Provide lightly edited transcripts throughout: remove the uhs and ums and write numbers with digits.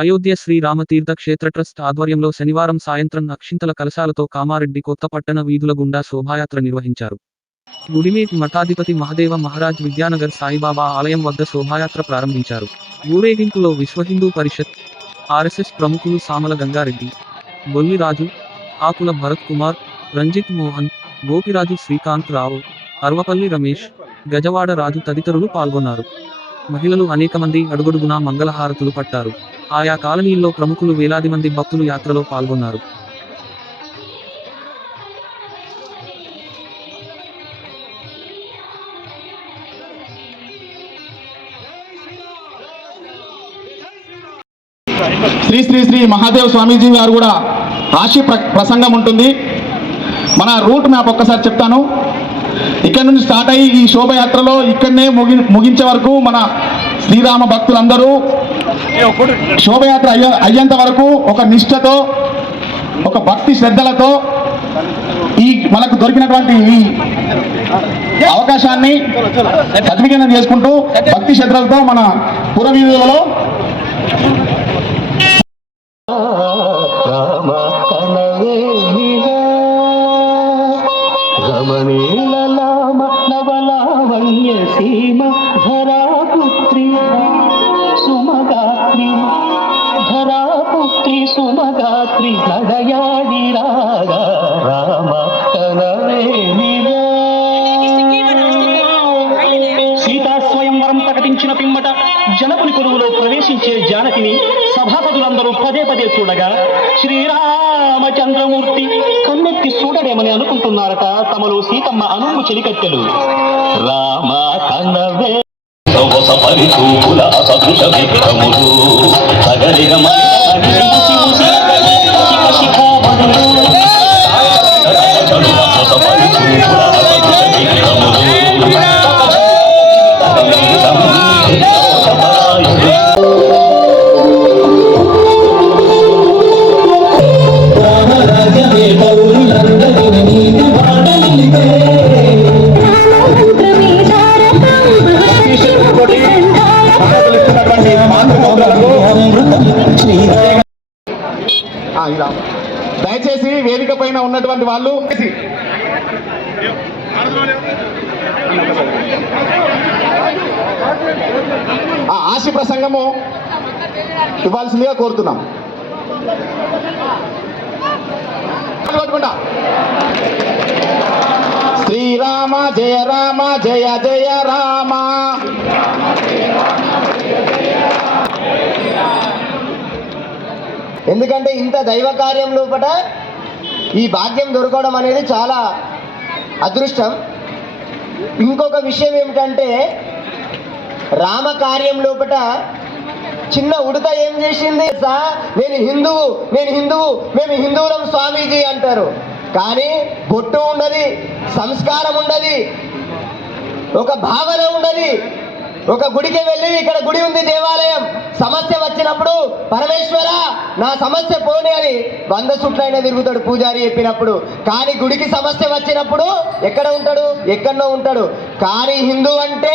అయోధ్య శ్రీరామ తీర్థ క్షేత్ర ట్రస్ట్ ఆధ్వర్యంలో శనివారం సాయంత్రం అక్షింతల కలశాలతో కామారెడ్డి కొత్తపట్టణ వీధుల గుండా శోభాయాత్ర నిర్వహించారు. గుడిమేట్ మఠాధిపతి మహదేవ మహారాజ్ విద్యానగర్ సాయిబాబా ఆలయం వద్ద శోభాయాత్ర ప్రారంభించారు. ఊరేగింపులో విశ్వ హిందూ పరిషత్, ఆర్ఎస్ఎస్ ప్రముఖులు సామల గంగారెడ్డి, బొల్లిరాజు, ఆకుల భరత్ కుమార్, రంజిత్ మోహన్, గోపిరాజు శ్రీకాంత్ రావు, అర్వపల్లి రమేష్, గజవాడ రాజు తదితరులు పాల్గొన్నారు. మహిళలు అనేకమంది అడుగడుగునా మంగళహారతులు పట్టారు. ఆయా కాలనీల్లో ప్రముఖులు వేలాది మంది భక్తులు యాత్రలో పాల్గొన్నారు. శ్రీ శ్రీ శ్రీ మహాదేవ్ స్వామీజీ గారు కూడా ఆశీ ప్రసంగం ఉంటుంది. మన రూట్ మ్యాప్ ఒక్కసారి చెప్తాను. ఇక్కడ నుంచి స్టార్ట్ అయ్యి ఈ శోభయాత్రలో ఇక్కడనే ముగించే వరకు మన శ్రీరామ భక్తులందరూ శోభయాత్ర అయ్యేంత వరకు ఒక నిష్ఠతో, ఒక భక్తి శ్రద్ధలతో ఈ మనకు దొరికినటువంటి ఈ అవకాశాన్ని సద్వినియోగం చేసుకుంటూ భక్తి శ్రద్ధలతో మన పురవీధులలో సుమగాత్రి నడయాడి రాగా రామ సీతా స్వయంవరం ప్రకటించిన పిమ్మట జనపుని కొలువులో ప్రవేశించే జానకిని సభాపతులందరూ పదే పదే చూడగా శ్రీరామచంద్రమూర్తి కన్నెత్తి చూడడేమని అనుకుంటున్నారట తమలో సీతమ్మ అనుము చెలికత్తెలు. రామ కన్నవే చూపుల సదృశ విగ్రహములు సగరిగమ దయచేసి వేదిక పైన ఉన్నటువంటి వాళ్ళు ఆశి ప్రసంగము ఇవ్వాల్సిందిగా కోరుతున్నాం. శ్రీరామ జయ రామ జయ జయ రామ. ఎందుకంటే ఇంత దైవ కార్యం లోపల ఈ భాగ్యం దొరకడం అనేది చాలా అదృష్టం. ఇంకొక విషయం ఏమిటంటే రామ కార్యం లోపల చిన్న ఉడత ఏం చేసింది? నేను హిందువు, మేము హిందువులం స్వామీజీ అంటారు. కానీ బొట్టు ఉండదు, సంస్కారం ఉండదు, ఒక భావన ఉండదు. ఒక గుడికి వెళ్ళి ఇక్కడ గుడి ఉంది దేవాలయం, సమస్య వచ్చినప్పుడు పరమేశ్వర నా సమస్య పోనీ అని 100 సుట్లైనా తిరుగుతాడు పూజారి చెప్పినప్పుడు. కానీ గుడికి సమస్య వచ్చినప్పుడు ఎక్కడ ఉంటాడు? ఎక్కడో ఉంటాడు. కానీ హిందూ అంటే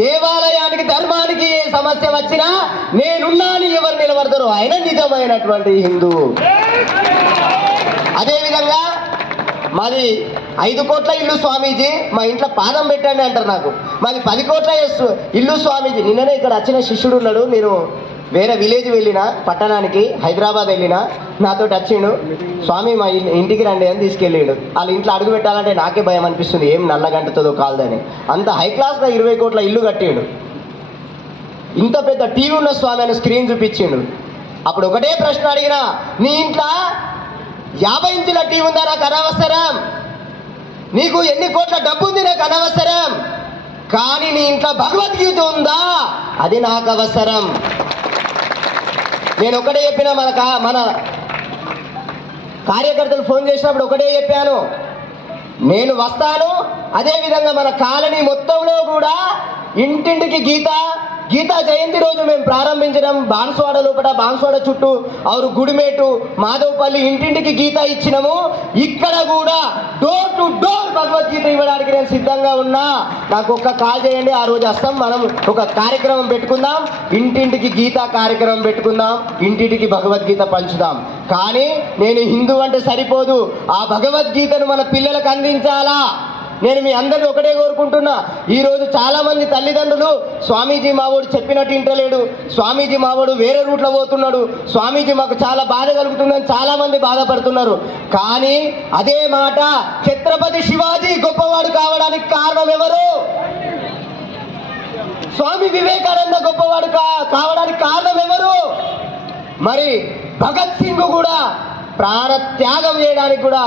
దేవాలయానికి ధర్మానికి ఏ సమస్య వచ్చినా నేనున్నా అని ఎవరు నిలబడతారో ఆయన నిజమైనటువంటి హిందువు. అదేవిధంగా మాది 5 కోట్ల ఇల్లు స్వామీజీ, మా ఇంట్లో పాదం పెట్టండి అంటారు. నాకు మాది 10 కోట్ల ఇల్లు స్వామీజీ. నిన్ననే ఇక్కడ వచ్చిన శిష్యుడు ఉన్నాడు. నేను వేరే విలేజ్ వెళ్ళిన, పట్టణానికి హైదరాబాద్ వెళ్ళినా, నాతో వచ్చిండు. స్వామి మా ఇంటికి రండి అని తీసుకెళ్ళిండు. వాళ్ళ ఇంట్లో అడుగు పెట్టాలంటే నాకే భయం అనిపిస్తుంది, ఏం నల్లగంటతో కాలదని. అంత హై క్లాస్లో 20 కోట్ల ఇల్లు కట్టిండు. ఇంత పెద్ద టీవీ ఉన్న స్వామి అని స్క్రీన్ చూపించిండు. అప్పుడు ఒకటే ప్రశ్న అడిగినా, నీ ఇంట్లో 50 ఇంచుల టీవీ ఉందా? నాకు అనవసరం. నీకు ఎన్ని కోట్ల డబ్బు ఉంది? నాకు అనవసరం. కానీ నీ ఇంట్లో భగవద్గీత ఉందా? అది నాకు అవసరం. నేను ఒకటే చెప్పిన, మన కార్యకర్తలు ఫోన్ చేసినప్పుడు ఒకటే చెప్పాను, నేను వస్తాను. అదేవిధంగా మన కాలనీ మొత్తంలో కూడా ఇంటింటికి గీత, గీతా జయంతి రోజు మేము ప్రారంభించడం బాన్స్వాడ లోపల, బాన్స్వాడ చుట్టూ ఆరు గుడిమేటు, మాధవపల్లి ఇంటింటికి గీత ఇచ్చినాము. ఇక్కడ కూడా డోర్ టు డోర్ భగవద్గీత ఇవ్వడానికి నేను సిద్ధంగా ఉన్నా. నాకు ఒక్క కాల్ చేయండి, ఆ రోజు వస్తాం. మనం ఒక కార్యక్రమం పెట్టుకుందాం, ఇంటింటికి గీతా కార్యక్రమం పెట్టుకుందాం, ఇంటింటికి భగవద్గీత పంచుదాం. కానీ నేను హిందూ అంటే సరిపోదు, ఆ భగవద్గీతను మన పిల్లలకు అందించాలా. నేను మీ అందరినీ ఒకటే కోరుకుంటున్నా. ఈరోజు చాలామంది తల్లిదండ్రులు స్వామీజీ మావోడు చెప్పినట్టు ఇంటలేడు, స్వామీజీ మావోడు వేరే రూట్లో పోతున్నాడు, స్వామీజీ మాకు చాలా బాధ కలుగుతుందని చాలామంది బాధపడుతున్నారు. కానీ అదే మాట ఛత్రపతి శివాజీ గొప్పవాడు కావడానికి కారణం ఎవరు? స్వామి వివేకానంద గొప్పవాడు కావడానికి కారణం ఎవరు? మరి భగత్ సింగ్ కూడా ప్రాణత్యాగం చేయడానికి కూడా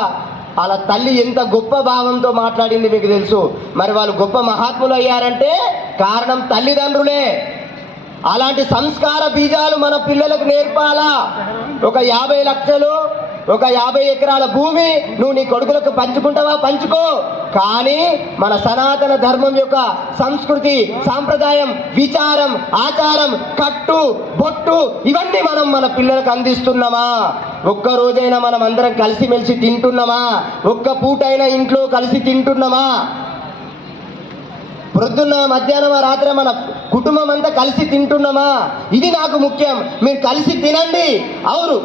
వాళ్ళ తల్లి ఎంత గొప్ప భావంతో మాట్లాడింది మీకు తెలుసు. మరి వాళ్ళు గొప్ప మహాత్ములు అయ్యారంటే కారణం తల్లిదండ్రులే. అలాంటి సంస్కార బీజాలు మన పిల్లలకు నేర్పాలా. ఒక 50 లక్షలు, ఒక 50 ఎకరాల భూమి నువ్వు నీ కొడుకులకు పంచుకుంటావా, పంచుకో. కానీ మన సనాతన ధర్మం యొక్క సంస్కృతి, సాంప్రదాయం, విచారం, ఆచారం, కట్టు, బొట్టు ఇవన్నీ మనం మన పిల్లలకు అందిస్తున్నామా? ఒక్క రోజైనా మనం అందరం కలిసిమెలిసి తింటున్నామా? ఒక్క పూటైనా ఇంట్లో కలిసి తింటున్నామా? ప్రొద్దున్న, మధ్యాహ్నం, రాత్రి మన కుటుంబం అంతా కలిసి తింటున్నామా? ఇది నాకు ముఖ్యం. మీరు కలిసి తినండి. అవును,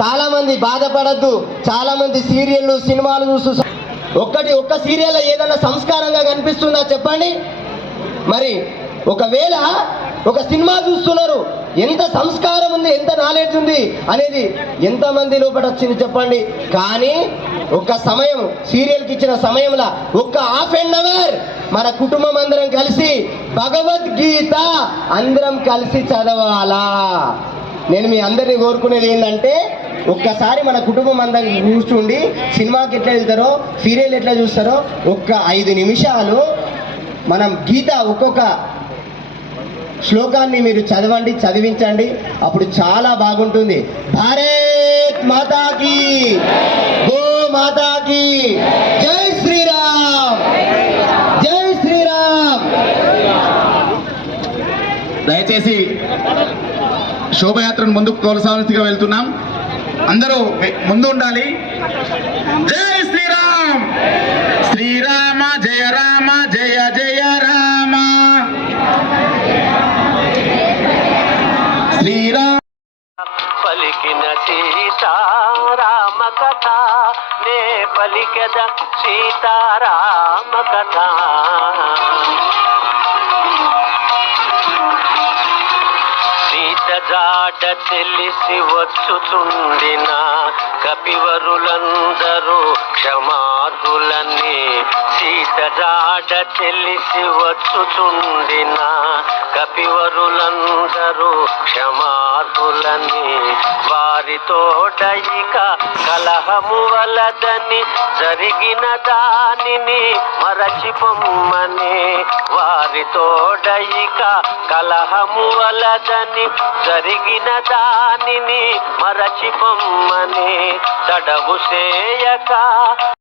చాలా మంది బాధపడద్దు. చాలా మంది సీరియళ్ళు, సినిమాలు చూస్తూ ఒక్క సీరియల్లో ఏదైనా సంస్కారంగా కనిపిస్తుందా చెప్పండి? మరి ఒకవేళ ఒక సినిమా చూస్తున్నారు, ఎంత సంస్కారం ఉంది, ఎంత నాలెడ్జ్ ఉంది అనేది ఎంతమంది లోపల వచ్చింది చెప్పండి. కానీ ఒక సమయం, సీరియల్కి ఇచ్చిన సమయంలో ఒక్క హాఫ్ అన్ అవర్ మన కుటుంబం అందరం కలిసి భగవద్గీత అందరం కలిసి చదవాలా. నేను మీ అందరినీ కోరుకునేది ఏంటంటే, ఒక్కసారి మన కుటుంబం అందరం కూర్చుండి సినిమాకి ఎట్లా వెళ్తారో, సీరియల్ ఎట్లా చూస్తారో, ఒక్క 5 నిమిషాలు మనం గీత ఒక్కొక్క శ్లోకాన్ని మీరు చదవండి, చదివించండి. అప్పుడు చాలా బాగుంటుంది. భారత్ మాతాకి, గో మాతాకి, జై శ్రీరామ్, జై శ్రీరామ్. దయచేసి శోభయాత్రను ముందుకు కొనసాగిగా వెళ్తున్నాం. అందరూ ముందు ఉండాలి. జై శ్రీరామ్, శ్రీరామ జయ రామ, జయ జయ రామ, శ్రీరామ. పలికిన సీతారామ కథ, నే పలికద సీతారామ కథ. సీత జాడ తెలిసి వచ్చుచుండిన కపివరులందరూ క్షమార్హులని. సీత జాడ తెలిసి వచ్చుచుండిన కపివరులందరూ క్షమార్హులని. వారితోడయిక కలహము వలదని, జరిగిన దానిని మరచిపొమ్మని. వారితోడయిక కలహము వలదని, జరిగిన దానిని మరచిపొమ్మని. తడవు చేయక